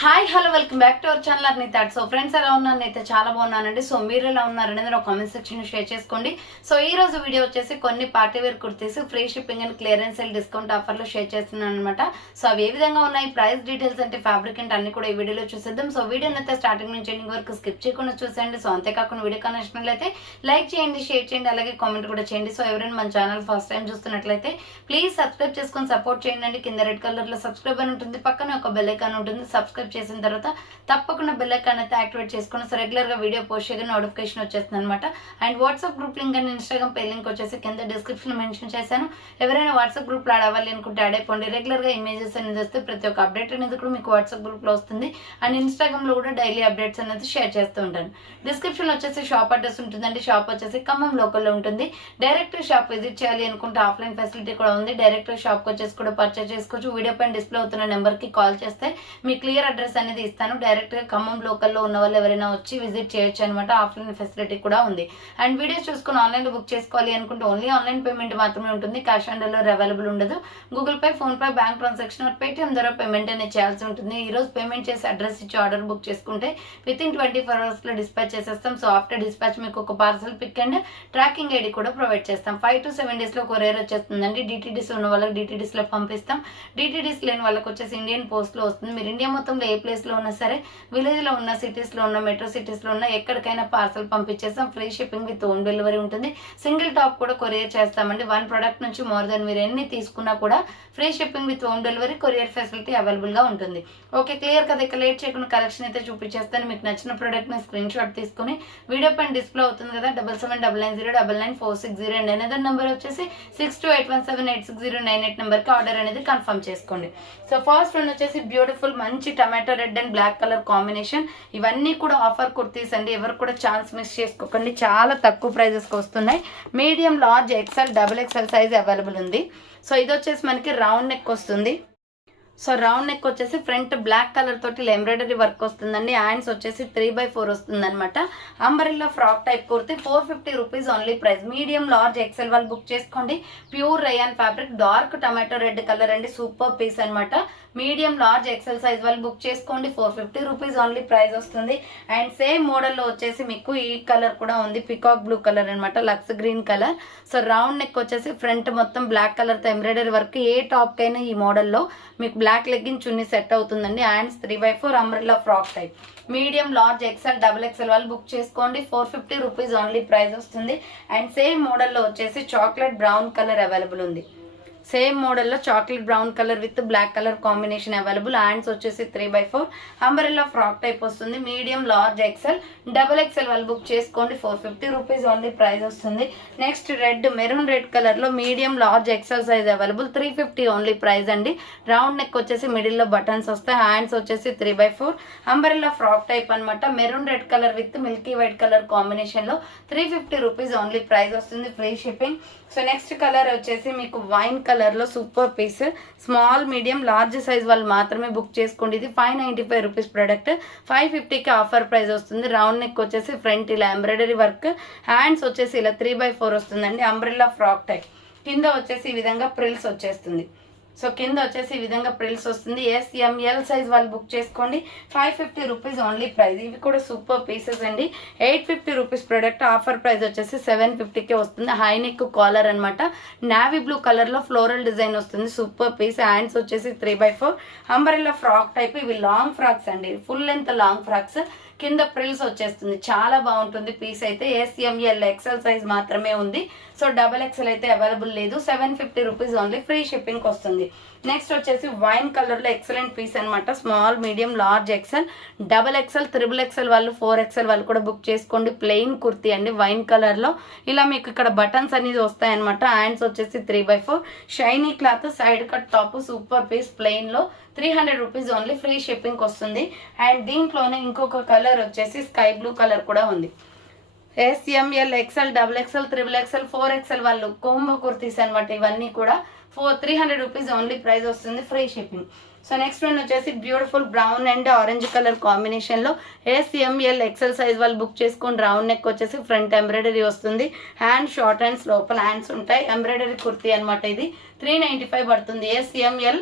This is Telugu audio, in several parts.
Hi hello welcome back to our channel Arnitha. So friends ఎలా ఉన్నాను, అయితే చాలా బాగున్నానండి. సో మీరు ఎలా ఉన్నారనేది నా కామెంట్ సెక్షన్ షేర్ చేసుకోండి. సో ఈ రోజు వీడియో వచ్చేసి కొన్ని party wear kurtis free shipping and clearance sale discount ఆఫర్లో షేర్ చేస్తున్నాను అనమాట. సో అవి ఏ విధంగా ఉన్నాయి, ప్రైస్ డీటెయిల్స్ అంటే ఫ్యాబ్రిక్ అంటే అన్ని కూడా ఈ వీడియోలో చూసేద్దాం. సో వీడియోని అయితే స్టార్టింగ్ నుంచి ఎండింగ్ వరకు స్కిప్ చేయకుండా చూసేయండి. సో అంతేకాకుండా వీడియో కనెక్షన్ అయితే లైక్ చేయండి, షేర్ చేయండి, అలాగే కామెంట్ కూడా చేయండి. సో ఎవరైనా మన ఛానల్ ఫస్ట్ టైం చూస్తున్నట్లయితే ప్లీజ్ సబ్స్క్రైబ్ చేసుకొని సపోర్ట్ చేయండి. కింద రెడ్ కలర్ లో సబ్స్క్రైబ్ అని ఉంటుంది, పక్కన ఒక బెల్ ఐకాన్ ఉంటుంది. సబ్స్క్రైబ్ చేసిన తర్వాత తప్పకుండా బెల్ ఐకాన్ అయితే యాక్టివేట్ చేసుకుని సో రెగ్యులర్ గా వీడియో పోస్ట్ చేయగా నోటిఫికేషన్ వచ్చేస్తుంది అనమాట. And WhatsApp group link and Instagram pay link వచ్చేసి కింద డిస్క్రిప్షన్ మెన్షన్ చేశాను. ఎవరైనా వాట్సాప్ గ్రూప్ లో యాడ్ అవ్వాలి అనుకుంటే యాడ్ అయిపోండి. రెగ్యులర్ గా ఇమేజెస్ అనేది వస్తే ప్రతి ఒక్క అప్డేట్ అనేది కూడా మీకు వాట్సాప్ గ్రూప్ లో వస్తుంది. అండ్ ఇన్స్టాగ్రామ్ లో కూడా డైలీ అప్డేట్స్ అనేది షేర్ చేస్తూ ఉంటాను. డిస్క్రిప్షన్ లో వచ్చేసి షాప్ అడ్రస్ ఉంటుందండి. షాప్ వచ్చేసి ఖమ్మం లోకల్లో ఉంటుంది. డైరెక్ట్ షాప్ విజిట్ చేయాలి అనుకుంటే ఆఫ్లైన్ ఫెసిలిటీ కూడా ఉంది. డైరెక్ట్ షాప్ కి వచ్చేసి కూడా పర్చేస్ చేసుకోవచ్చు. వీడియో పైన డిస్ప్లే అవుతున్న నెంబర్ కి కాల్ చేస్తే మీ క్లియర్ అడ్రస్ అనేది ఇస్తాను. డైరెక్ట్ గా ఖమ్మం లోకల్లో ఉన్న వాళ్ళు ఎవరైనా వచ్చి విజిట్ చేయొచ్చు అనమాట. ఆఫ్లైన్ ఫెసిలిటీ కూడా ఉంది. అండ్ వీడియోస్ చూసుకుని ఆన్లైన్ లో బుక్ చేసుకోవాలి అనుకుంటే ఓన్లీ ఆన్లైన్ పేమెంట్ మాత్రమే ఉంటుంది. క్యాష్ ఆన్ డెలివరీ అవైలబుల్ ఉండదు. Google pay, PhonePe, bank transaction, Paytm ద్వారా పేమెంట్ అనేది చేయాల్సి ఉంటుంది. ఈ రోజు పేమెంట్ చేసి అడ్రస్ ఇచ్చి ఆర్డర్ బుక్ చేసుకుంటే విత్ ఇన్ 24 hours లో డిస్పాచ్ చేసేస్తాం. సో ఆఫ్టర్ డిస్పాచ్ మీకు ఒక parcel pick and tracking ID కూడా ప్రొవైడ్ చేస్తాం. 5 to 7 days లో కొరియర్ వచ్చేస్తుందండి. డిటిడిస్ ఉన్న వాళ్ళకి డిటిడిస్ లో పంపిస్తాం. డిటిడిస్ లేని వాళ్ళకి వచ్చేసి ఇండియన్ పోస్ట్ లో వస్తుంది. మీరు ఇండియా మొత్తంలో ఏ ప్లేస్ లో ఉన్నా సరే, విలేజ్ లో ఉన్న, సిటీస్ లో ఉన్న, మెట్రో సిటీస్ లో ఉన్న ఎక్కడికైనా పార్సల్ పంపించేస్తాం. Free shipping with own delivery ఉంటుంది. సింగిల్ టాప్ కూడా కొరియర్ చేస్తామండి. 1 ప్రోడక్ట్ నుంచి మోర్ దెన్ మీరు ఎన్ని తీసుకున్నా కూడా free shipping with own delivery, courier facility available గా ఉంటుంది. ఓకే, క్లియర్ కదా. ఇక లేట్ చేయకుండా కలెక్షన్ అయితే చూపించేస్తాను. మీకు నచ్చిన ప్రోడక్ట్ ని స్క్రీన్ షాట్ తీసుకుని వీడియో పైన డిస్ప్లే అవుతుంది కదా 7799099460 అండ్ అనదర్ నెంబర్ వచ్చేసి 6281786098 నెంబర్ కి ఆర్డర్ అనేది కన్ఫర్మ్ చేసుకోండి. సో ఫస్ట్ వన్ వచ్చేసి బ్యూటిఫుల్ మంచి tomato red and black colour combination. ఇవన్నీ కూడా ఆఫర్ కుర్తీస్ అండి. ఎవరు కూడా ఛాన్స్ మిస్ చేసుకోకండి. చాలా తక్కువ ప్రైజెస్ కి వస్తున్నాయి. Medium, large, XL, XXL size available ఉంది. సో ఇది వచ్చేసి మనకి రౌండ్ నెక్ వస్తుంది. సో రౌండ్ నెక్ వచ్చేసి ఫ్రంట్ బ్లాక్ కలర్ తోటి ఎంబ్రాయిడరీ వర్క్ వస్తుందండి. హ్యాండ్స్ వచ్చేసి 3/4 వస్తుంది అనమాట. Umbrella frock type kurti 450 rupees only price. Medium, large, XL వాళ్ళు బుక్ చేసుకోండి. Pure rayon fabric, dark tomato red colour అండి. సూపర్ పీస్ అనమాట. మీడియం, లార్జ్, ఎక్సెల్ సైజ్ వాళ్ళు బుక్ చేసుకోండి. 450 రూపీస్ ఓన్లీ ప్రైస్ వస్తుంది. అండ్ సేమ్ మోడల్లో వచ్చేసి మీకు ఈ కలర్ కూడా ఉంది, పికాక్ బ్లూ కలర్ అనమాట, lux green colour. So round neck వచ్చేసి ఫ్రంట్ మొత్తం బ్లాక్ కలర్ తో ఎంబ్రాయిడరీ వర్క్. ఏ టాప్ కైనా ఈ మోడల్లో మీకు బ్లాక్ లెగ్గిన్ చున్నీ సెట్ అవుతుందండి. Hands 3/4 umbrella frock type. Medium, large, XL, XXL వాళ్ళు బుక్ చేసుకోండి. 450 రూపీస్ ఓన్లీ ప్రైస్ వస్తుంది. అండ్ సేమ్ మోడల్లో వచ్చేసి చాక్లెట్ బ్రౌన్ కలర్ అవైలబుల్ ఉంది. సేమ్ మోడల్లో chocolate brown colour with black colour combination available. Hands వచ్చేసి 3/4 అంబరెల్లా ఫ్రాక్ టైప్ వస్తుంది. మీడియం, లార్జ్, ఎక్సెల్, XXL వాళ్ళు బుక్ చేసుకోండి. 450 రూపీస్ ఓన్లీ ప్రైస్ వస్తుంది. Next red, maroon red colour లో medium, large, XL size available. 350 only price అండి. రౌండ్ నెక్ వచ్చేసి మిడిల్ లో బటన్స్ వస్తాయి. హ్యాండ్స్ వచ్చేసి 3/4 అంబరెల్లా ఫ్రాక్ టైప్ అనమాట. Maroon red colour with milky white colour combination లో 350 రూపీస్ ఓన్లీ ప్రైస్ వస్తుంది. Free shipping. So next colour వచ్చేసి మీకు వైన్ కలర్ లో super piece. Small, medium, large size వాళ్ళు మాత్రమే బుక్ చేసుకోండి. ఇది 595 రూపీస్ ప్రోడక్ట్. 550కి ఆఫర్ ప్రైస్ వస్తుంది. రౌండ్ నెక్ వచ్చేసి ఫ్రంట్ ఇలా ఎంబ్రాయిడరీ వర్క్. హ్యాండ్స్ వచ్చేసి ఇలా 3/4 వస్తుందండి. Umbrella frock type. కింద వచ్చేసి ఈ విధంగా ప్రిల్స్ వచ్చేస్తుంది. సో కింద వచ్చేసి ఈ విధంగా ప్రిల్స్ వస్తుంది. SML సైజ్ వాళ్ళు బుక్ చేసుకోండి. 550 రూపీస్ ఓన్లీ ప్రైస్. ఇవి కూడా సూపర్ పీసెస్ అండి. 850 రూపీస్ ప్రోడక్ట్. ఆఫర్ ప్రైస్ వచ్చేసి 750కే వస్తుంది. హై నెక్ కాలర్ అనమాట. నావీ బ్లూ కలర్ లో ఫ్లోరల్ డిజైన్ వస్తుంది. Super piece. హ్యాండ్స్ వచ్చేసి 3/4 అంబరెల్లా ఫ్రాక్ టైప్. ఇవి లాంగ్ ఫ్రాక్స్ అండి, ఫుల్ లెంత్ లాంగ్ ఫ్రాక్స్. కింద ప్రిల్స్ వచ్చేస్తుంది. చాలా బాగుంటుంది పీస్ అయితే. SML XL సైజ్ మాత్రమే ఉంది. సో XXL అయితే అవైలబుల్ లేదు. 750 రూపీస్ ఓన్లీ. ఫ్రీ షిప్పింగ్ వస్తుంది. నెక్స్ట్ వచ్చేసి వైన్ కలర్ లో ఎక్సలెంట్ పీస్ అనమాట. Small, medium, large, XL, XXL, XXL వాళ్ళు 4XL వాళ్ళు కూడా బుక్ చేసుకోండి. ప్లెయిన్ కుర్తీ అండి. వైన్ కలర్ లో ఇలా మీకు ఇక్కడ బటన్స్ అనేది వస్తాయన్నమాట. హ్యాండ్స్ వచ్చేసి 3/4 shiny cloth, side cut top. Super piece. Plain లో 300 రూపీస్ ఓన్లీ. ఫ్రీ షిప్పింగ్ వస్తుంది. అండ్ దీంట్లోనే ఇంకొక కలర్ వచ్చేసి స్కై బ్లూ కలర్ కూడా ఉంది. SML XL, XXL, XXL, 4XL వాళ్ళు కోంబో కుర్తీస్ అనమాట. ఇవన్నీ కూడా 300 రూపీస్ ఓన్లీ ప్రైస్ వస్తుంది. Free shipping. So next one వచ్చేసి beautiful brown and orange colour combination లో SML XL సైజ్ వాళ్ళు బుక్ చేసుకుని. రౌండ్ నెక్ వచ్చేసి ఫ్రంట్ ఎంబ్రాయిడరీ వస్తుంది. హ్యాండ్ షార్ట్ హ్యాండ్స్, లోపల హ్యాండ్స్ ఉంటాయి. ఎంబ్రాయిడరీ కుర్తీ అనమాట. ఇది 395 పడుతుంది. SML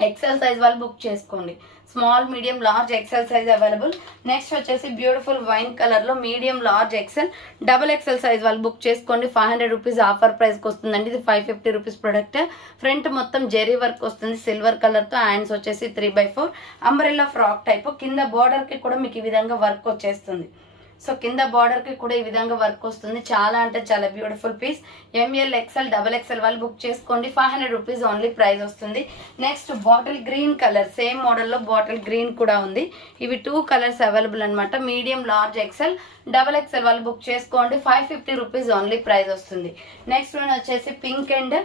XL సైజ్ వాళ్ళు బుక్ చేసుకోండి. Small medium large XL size available. Next వచ్చేసి బ్యూటిఫుల్ వైన్ కలర్లో medium large XL double XL size వాళ్ళు బుక్ చేసుకోండి. 500 రూపీస్ ఆఫర్ ప్రైస్కి వస్తుందండి. ఇది 550 రూపీస్ ప్రొడక్ట్. ఫ్రంట్ మొత్తం జెరీ వర్క్ వస్తుంది సిల్వర్ కలర్తో. హ్యాండ్స్ వచ్చేసి 3/4 అంబ్రెల్లా ఫ్రాక్ టైప్. కింద బార్డర్కి కూడా మీకు ఈ విధంగా వర్క్ వచ్చేస్తుంది. సో కింద బార్డర్కి కూడా ఈ విధంగా వర్క్ వస్తుంది. చాలా అంటే చాలా beautiful piece. M L XL double XL వాళ్ళు బుక్ చేసుకోండి. 500 రూపీస్ ఓన్లీ ప్రైస్ వస్తుంది. Next bottle green colour, same మోడల్లో బాటిల్ గ్రీన్ కూడా ఉంది. ఇవి 2 కలర్స్ అవైలబుల్ అనమాట. Medium large XL double XL వాళ్ళు బుక్ చేసుకోండి. 550 రూపీస్ ఓన్లీ ప్రైస్ వస్తుంది. నెక్స్ట్ వన్ వచ్చేసి pink and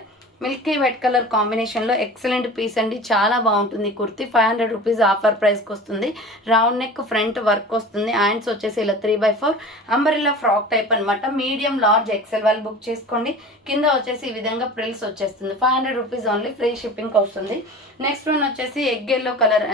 milky white colour కాంబినేషన్లో ఎక్సలెంట్ పీస్ అండి. చాలా బాగుంటుంది కుర్తీ. 500 రూపీస్ ఆఫర్ ప్రైస్కి వస్తుంది. రౌండ్ నెక్ ఫ్రంట్ వర్క్ వస్తుంది. హ్యాండ్స్ వచ్చేసి ఇలా 3/4 అంబ్రెల్లా ఫ్రాక్ టైప్ అనమాట. మీడియం లార్జ్ ఎక్సెల్ వాళ్ళు బుక్ చేసుకోండి. కింద వచ్చేసి ఈ విధంగా ప్రిల్స్ వచ్చేస్తుంది. 500 రూపీస్ ఓన్లీ ఫ్రీ షిప్పింగ్ వస్తుంది. నెక్స్ట్ వన్ వచ్చేసి ఎగ్ ఎల్లో కలర్,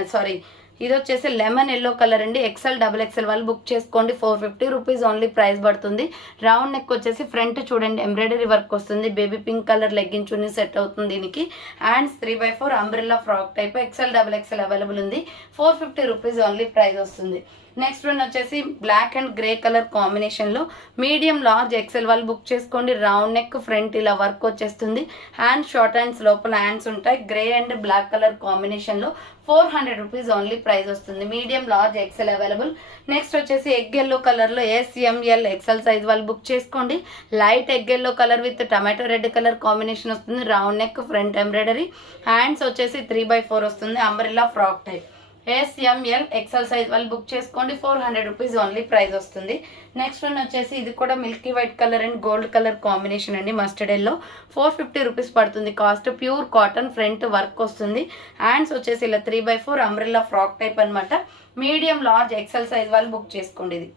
ఇది వచ్చేసి లెమన్ ఎల్లో కలర్ అండి. ఎక్సెల్ డబుల్ ఎక్సెల్ వాళ్ళు బుక్ చేసుకోండి. 450 రూపీస్ ఓన్లీ ప్రైస్ పడుతుంది. రౌండ్ నెక్ వచ్చేసి ఫ్రంట్ చూడండి ఎంబ్రాయిడరీ వర్క్ వస్తుంది. Baby pink colour legging chunni set అవుతుంది దీనికి. Hands 3/4 umbrella frock type. XL double XL available ఉంది. 450 రూపీస్ ఓన్లీ ప్రైస్ వస్తుంది. నెక్స్ట్ వన్ వచ్చేసి బ్లాక్ అండ్ గ్రే కలర్ కాంబినేషన్లో మీడియం లార్జ్ ఎక్సెల్ వాళ్ళు బుక్ చేసుకోండి. రౌండ్ నెక్ ఫ్రంట్ ఇలా వర్క్ వచ్చేస్తుంది. హ్యాండ్స్ షార్ట్ హ్యాండ్స్ లోపల హ్యాండ్స్ ఉంటాయి. గ్రే అండ్ బ్లాక్ కలర్ కాంబినేషన్లో 400 రూపీస్ ఓన్లీ ప్రైస్ వస్తుంది. Medium large XL available. Next వచ్చేసి ఎగ్ ఎల్లో కలర్లో SML ఎక్సెల్ సైజ్ వాళ్ళు బుక్ చేసుకోండి. Light egg yellow colour with tomato red colour combination వస్తుంది. Round neck front embroidery. Hands వచ్చేసి 3/4 వస్తుంది. Umbrella frock type. SML XL size వాళ్ళు బుక్ చేసుకోండి. 400 రూపీస్ ఓన్లీ ప్రైస్ వస్తుంది. నెక్స్ట్ వన్ వచ్చేసి ఇది కూడా milky white colour and gold colour combination అండి. మస్టర్డ్ ఎల్లో 450 రూపీస్ పడుతుంది cost. Pure cotton front work వస్తుంది. హ్యాండ్స్ వచ్చేసి ఇలా 3/4 అంబ్రెల్లా ఫ్రాక్ టైప్ అనమాట. మీడియం లార్జ్ ఎక్సెల్ సైజ్ వాళ్ళు బుక్ చేసుకోండి. ఇది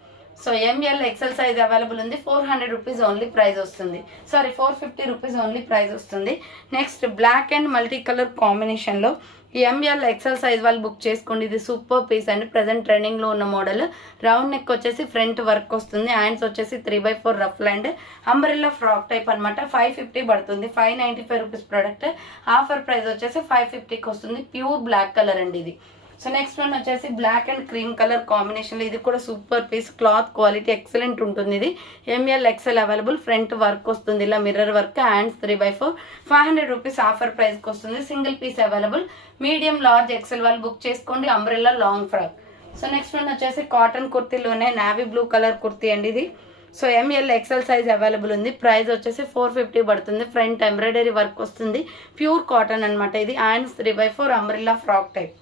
so ML XL size available ఉంది. 400 రూపీస్ ఓన్లీ ప్రైస్ వస్తుంది. 450 రూపీస్ ఓన్లీ ప్రైస్ వస్తుంది. Next black and multi colour కాంబినేషన్లో ML ఎక్సెల్ సైజ్ వాళ్ళు బుక్ చేసుకోండి. ఇది సూపర్ పీస్ అండి. ప్రజెంట్ ట్రెండింగ్లో ఉన్న మోడల్. రౌండ్ నెక్ వచ్చేసి ఫ్రంట్ వర్క్ వస్తుంది. హ్యాండ్స్ వచ్చేసి 3/4 ruff and umbrella frock type అనమాట. 550 పడుతుంది. 595 రూపీస్ ప్రోడక్ట్. ఆఫర్ ప్రైస్ వచ్చేసి 550కి వస్తుంది. ప్యూర్ బ్లాక్ కలర్ అండి ఇది. సో నెక్స్ట్ వన్ వచ్చేసి బ్లాక్ అండ్ క్రీమ్ కలర్ కాంబినేషన్లో ఇది కూడా super piece. Cloth quality excellent ఉంటుంది. ఇది ML XL available. Front work వస్తుంది ఇలా mirror work. Hands 3/4 500 rupees offer ప్రైస్కి వస్తుంది. Single piece available. Medium large XL వాళ్ళు బుక్ చేసుకోండి. Umbrella long frock. So next one వచ్చేసి కాటన్ కుర్తీలోనే నావీ బ్లూ కలర్ కుర్తీ అండి ఇది. So ML XL size available ఉంది. ప్రైస్ వచ్చేసి 450 పడుతుంది. ఫ్రంట్ ఎంబ్రాయిడరీ వర్క్ వస్తుంది. ప్యూర్ కాటన్ అనమాట ఇది. Hands 3/4 umbrella frock type.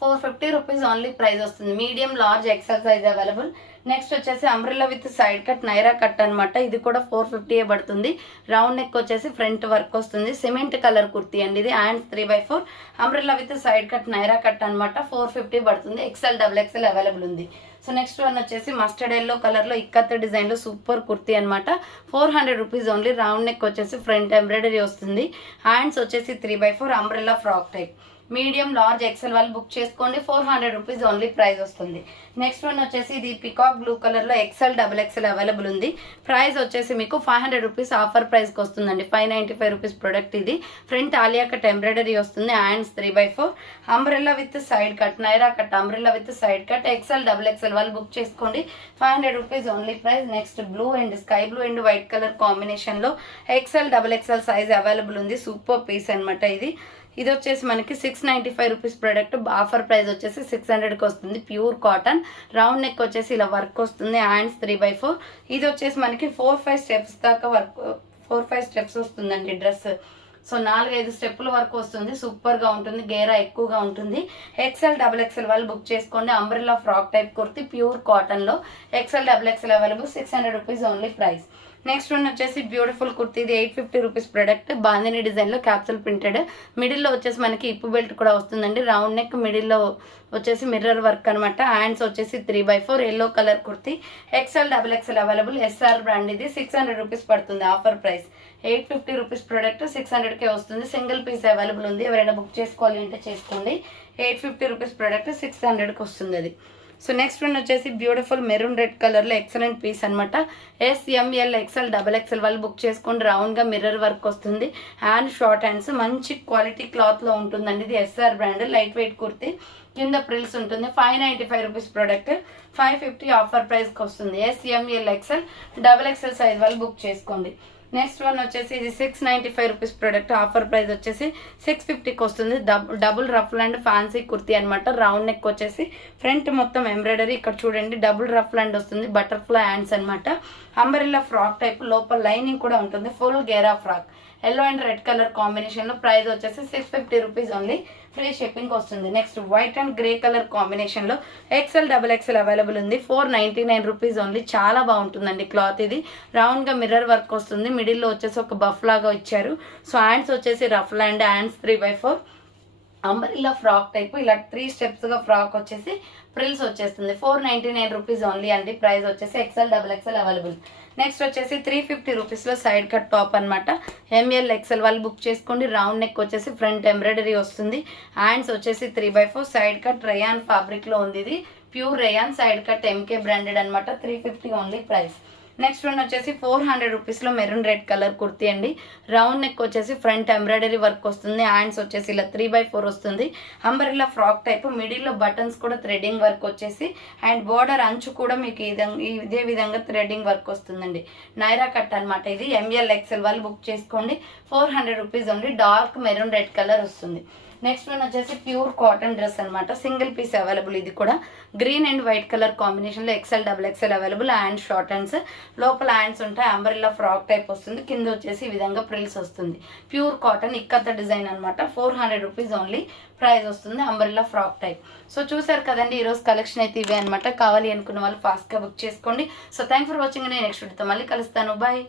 450 rupees only price వస్తుంది. Medium large XL size available. Next వచ్చేసి umbrella with side cut Naira cut అనమాట. ఇది కూడా 450 పడుతుంది. రౌండ్ నెక్ వచ్చేసి ఫ్రంట్ వర్క్ వస్తుంది. సిమెంట్ కలర్ కుర్తీ అండి ఇది. Hands 3/4 umbrella with side cut Naira cut అనమాట. 450 పడుతుంది. ఎక్సెల్ డబుల్ ఎక్సెల్ అవైలబుల్ ఉంది. సో నెక్స్ట్ వన్ వచ్చేసి మస్టర్డ్ ఎల్లో కలర్లో ఇక్కత్ డిజైన్లో సూపర్ కుర్తీ అనమాట. 400 రూపీస్ ఓన్లీ. రౌండ్ నెక్ వచ్చేసి ఫ్రంట్ ఎంబ్రాయిడరీ వస్తుంది. హ్యాండ్స్ వచ్చేసి 3/4 umbrella frock type. Medium large XL వాళ్ళు బుక్ చేసుకోండి. 400 రూపీస్ ఓన్లీ ప్రైస్ వస్తుంది. నెక్స్ట్ వన్ వచ్చేసి ఇది పికాక్ బ్లూ కలర్లో ఎక్సెల్ డబుల్ ఎక్సెల్ అవైలబుల్ ఉంది. ప్రైస్ వచ్చేసి మీకు 500 రూపీస్ ఆఫర్ ప్రైస్కి వస్తుందండి. 595 రూపీస్ ప్రొడక్ట్ ఇది. ఫ్రంట్ ఆలియా కట్ ఎంబ్రాయిడరీ వస్తుంది. Hands 3/4 umbrella with side cut Naira cut umbrella with side cut. XL double XL వాళ్ళు బుక్ చేసుకోండి. 500 rupees only price. Next blue and sky blue and white colour కాంబినేషన్లో XL double XL size available ఉంది. సూపర్ పీస్ అనమాట ఇది. ఇది వచ్చేసి మనకి 695 రూపీస్ ప్రోడక్ట్. ఆఫర్ ప్రైస్ వచ్చేసి 600కి వస్తుంది. Pure cotton. రౌండ్ నెక్ వచ్చేసి ఇలా వర్క్ వస్తుంది. హ్యాండ్స్ 3/4. ఇది వచ్చేసి మనకి 4-5 స్టెప్స్ దాకా వర్క్ 4-5 స్టెప్స్ వస్తుందండి డ్రెస్. సో 4-5 స్టెప్పుల వరకు వస్తుంది. సూపర్గా ఉంటుంది. గేరా ఎక్కువగా ఉంటుంది. ఎక్సెల్ డబుల్ ఎక్సెల్ వాళ్ళు బుక్ చేసుకోండి. Umbrella frock type kurti pure కాటన్లో. XL double XL available. 600 rupees only price. Next one వచ్చేసి బ్యూటిఫుల్ కుర్తీ. ఇది 850 రూపీస్ ప్రొడక్ట్. బాందిని డిజైన్లో క్యాప్సూల్ ప్రింటెడ్. మిడిల్లో వచ్చేసి మనకి ఇప్పు బెల్ట్ కూడా వస్తుందండి. రౌండ్ నెక్ మిడిల్లో వచ్చేసి మిర్రర్ వర్క్ అనమాట. హ్యాండ్స్ వచ్చేసి 3/4 yellow colour kurti. XL double XL available. SR brand ఇది. 600 రూపీస్ పడుతుంది. Offer price 850 rupees product. 600కే వస్తుంది. సింగిల్ పీస్ అవైలబుల్ ఉంది. ఎవరైనా బుక్ చేసుకోవాలి అంటే చేసుకోండి. 850 రూపీస్ ప్రొడక్ట్. 600కి వస్తుంది అది. సో నెక్స్ట్ వన్ వచ్చేసి బ్యూటిఫుల్ మెరూన్ రెడ్ కలర్లో ఎక్సలెంట్ పీస్ అనమాట. SML ఎక్సెల్ డబల్ ఎక్సెల్ వాళ్ళు బుక్ చేసుకోండి. రౌండ్గా మిర్రర్ వర్క్ వస్తుంది. హ్యాండ్ షార్ట్ హ్యాండ్స్ మంచి క్వాలిటీ క్లాత్లో ఉంటుందండి. ఇది SR brand light weight kurti. కింద ప్రిల్స్ ఉంటుంది. 595 రూపీస్ ప్రోడక్ట్ 550 ఆఫర్ ప్రైస్కి వస్తుంది. SML XL XXL సైజ్ వాళ్ళు బుక్ చేసుకోండి. నెక్స్ట్ వన్ వచ్చేసి ఇది 695 రూపీస్ ప్రోడక్ట్ ఆఫర్ ప్రైస్ వచ్చేసి 650కి వస్తుంది. Double ruff and fancy kurti అనమాట. రౌండ్ నెక్ వచ్చేసి ఫ్రంట్ మొత్తం ఎంబ్రాయిడరీ, ఇక్కడ చూడండి డబుల్ రఫ్ అండ్ వస్తుంది, బటర్ఫ్లై హ్యాండ్స్ అనమాట. అంబరెల్లా ఫ్రాక్ టైప్, లోపల లైనింగ్ కూడా ఉంటుంది, ఫుల్ గేరా frock. Yellow and red colour combination లో ప్రైస్ వచ్చేసి 650 రూపీస్ ఓన్లీ, ఫ్రీ షిప్పింగ్ వస్తుంది. Next white and grey colour combination లో XL XXL అవైలబుల్ ఉంది. 499 రూపీస్ ఓన్లీ. చాలా బాగుంటుందండి క్లాత్. ఇది రౌండ్ గా మిర్రర్ వర్క్ వస్తుంది, మిడిల్ లో వచ్చేసి ఒక బఫ్ లాగా ఇచ్చారు. సో హ్యాండ్స్ వచ్చేసి rough and hands 3/4 umbrella frock type, ఇలా 3 స్టెప్స్ గా ఫ్రాక్ వచ్చేసి ప్రిల్స్ వచ్చేస్తుంది. 499 రూపీస్ ఓన్లీ అండి. ప్రైస్ వచ్చేసి XL XXL అవైలబుల్. నెక్స్ట్ వచ్చేసి 350 రూపీస్లో సైడ్ కట్ టాప్ అనమాట. ML XL వాళ్ళు బుక్ చేసుకోండి. రౌండ్ నెక్ వచ్చేసి ఫ్రంట్ ఎంబ్రాయిడరీ వస్తుంది, హ్యాండ్స్ వచ్చేసి 3/4 సైడ్ కట్ రేయాన్ ఫ్యాబ్రిక్లో ఉంది. ఇది pure rayon side cut MK branded అనమాట. 350 ఓన్లీ ప్రైస్. నెక్స్ట్ వన్ వచ్చేసి 400 రూపీస్లో మెరూన్ రెడ్ కలర్ కుర్తీ అండి. రౌండ్ నెక్ వచ్చేసి ఫ్రంట్ ఎంబ్రాయిడరీ వర్క్ వస్తుంది, హ్యాండ్స్ వచ్చేసి ఇలా 3/4 వస్తుంది. అంబరిల్లా ఫ్రాక్ టైప్, మిడిల్లో బటన్స్ కూడా థ్రెడింగ్ వర్క్ వచ్చేసి, అండ్ బోర్డర్ అంచు కూడా మీకు ఇదే విధంగా థ్రెడింగ్ వర్క్ వస్తుందండి. నైరా కట్ అనమాట. ఇది ML XL వాళ్ళు బుక్ చేసుకోండి. 400 rupees only. Dark maroon red colour వస్తుంది. నెక్స్ట్ వన్ వచ్చేసి ప్యూర్ కాటన్ డ్రెస్ అనమాట. Single piece available. ఇది కూడా గ్రీన్ అండ్ వైట్ కలర్ కాంబినేషన్లో XL XXL available. Hand short hands, లోపల హ్యాండ్స్ ఉంటాయి. అంబరిల్లా ఫ్రాక్ టైప్ వస్తుంది, కింద వచ్చేసి ఈ విధంగా ప్రిల్స్ వస్తుంది. ప్యూర్ కాటన్ ఇక్కత్త డిజైన్ అనమాట. 400 రూపీస్ ఓన్లీ ప్రైస్ వస్తుంది. Umbrella frock type. సో చూసారు కదండి, ఈరోజు కలెక్షన్ అయితే ఇవే అనమాట. కావాలి అనుకున్న వాళ్ళు ఫాస్ట్గా బుక్ చేసుకోండి. So thank for watching. నేను నెక్స్ట్ వీడియోతో మళ్ళీ కలుస్తాను. బాయ్.